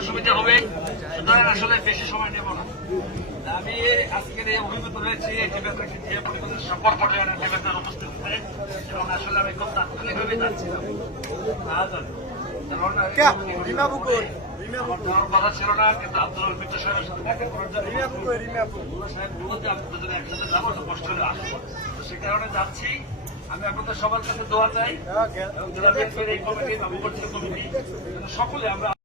অসুবিধা হবে, সুতরাং আসলে বেশি সময় নেব না। আমি আজকের এই অভিজ্ঞতা রয়েছে সকল পর্যায়ের নিবেদন উপস্থিতিতে, এবং আসলে আমি খুব তাৎক্ষণিকভাবে যাচ্ছিলাম। কথা ছিল না, কিন্তু আব্দুল মিত্র সাহেবের সাথে দেখা করার জন্য সাহেব বলতে আমি দুজনে একসাথে যাবো, তো কষ্ট হলে আসবো, তো সে কারণে যাচ্ছি। আমি আপনাদের সবার কাছে দোয়া চাই, এবং জেলা বিএনপির এই কমিটি, নবগঠিত কমিটি, সকলে আমরা